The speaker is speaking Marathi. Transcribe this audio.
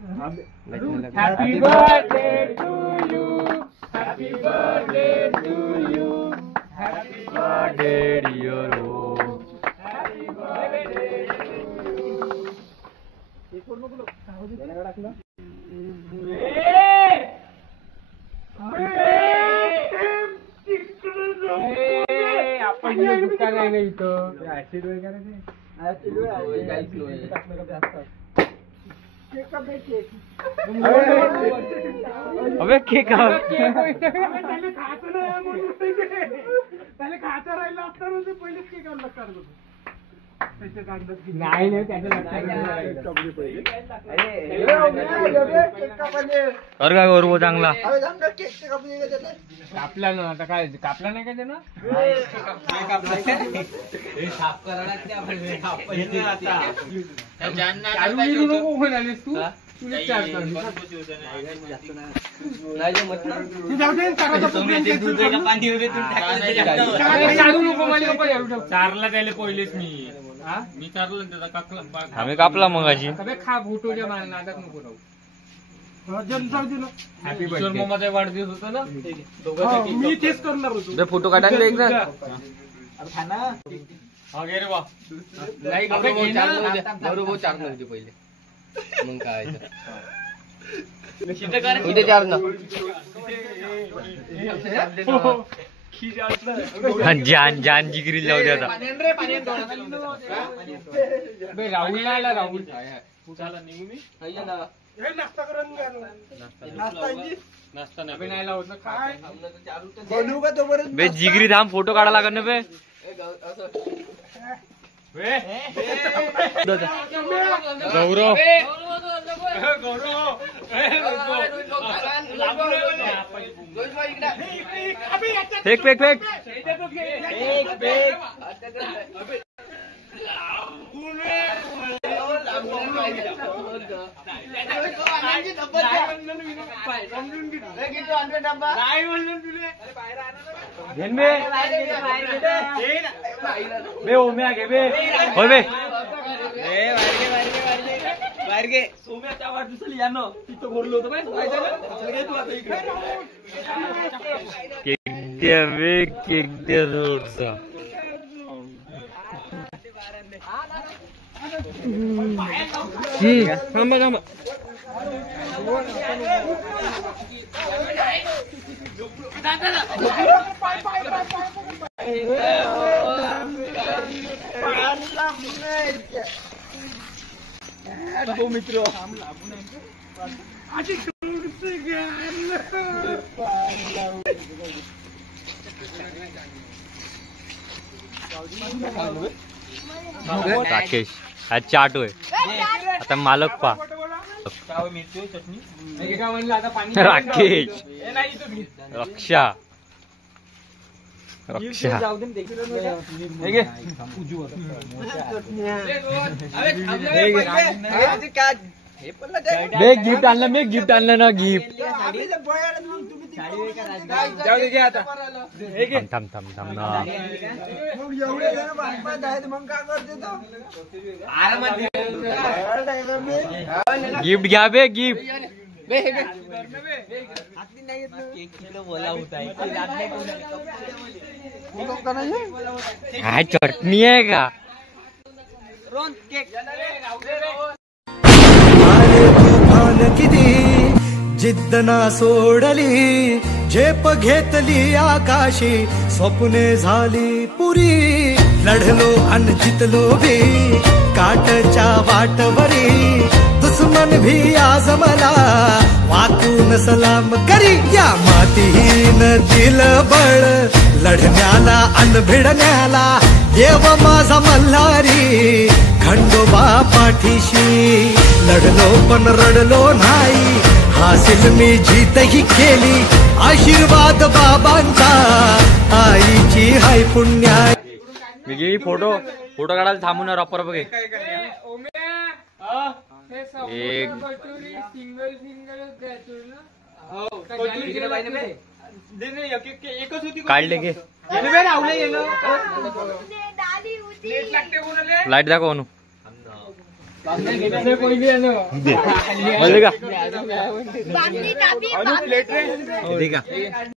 Happy birthday to you. Happy birthday to you. Happy birthday dear Om. Happy birthday to you. आपण दुकान आहे ना इथं ऍसिड वगैरे अबे केक खायचं राहिलं असताना पहिलेच केक लक्षात नाही कर काय करू चांगला कापला ना आता काय कापला नाही का त्यानं नको म्हणालीस तू तुला चार चारला त्याला पहिलेच मी चारलं त्याचा आम्ही कापला मग खा फोटोच्या नादात नको राहू हॅपी बर्थडे मामाचा वाढदिवस होता ना मी तेच करणार होतो फोटो काढायला एकदा रे वा बरोबर चार नव्हते पहिले मग काय इथे चार ना जान जान जिगरी जाऊ द्या राहुल आला राहुल बे जिगरी धाम फोटो काढा लागत ना बे गौरव फेक फेक फेक सोम्याच्या वाढदिवसाला या ना तिथं बोललो होतं रोडचा थांबा थांबा मित्र राकेश आज चाट होय आता मालक पा राकेश रक्षा रक्षा गिफ्ट आणलं मी गिफ्ट आणलं ना गिफ्ट थांब थांब थांब ना गिफ्ट घ्या बे गिफ्ट काय चटणी आहे का जिद्द ना सोडली झेप घेतली आकाशी स्वप्ने झाली पुरी लढलो आणि जितलो भी काटच्या वाटवरी दुश्मन भी आज मला वाकून सलाम करी या मातीहीन दिलं बळ लढण्याला अन भिडण्याला देव माझा मल्हारी खंडोबा पाठीशी लढलो पण रडलो नाही हासिल मी जीतही केली आशीर्वाद बाबांचा आईची हाय पुण्या मी फोटो फोटो काढायला थांबून रॉपर बघे एक सिंगल काढले गे लाईट दाखव पहिली आहे ना. का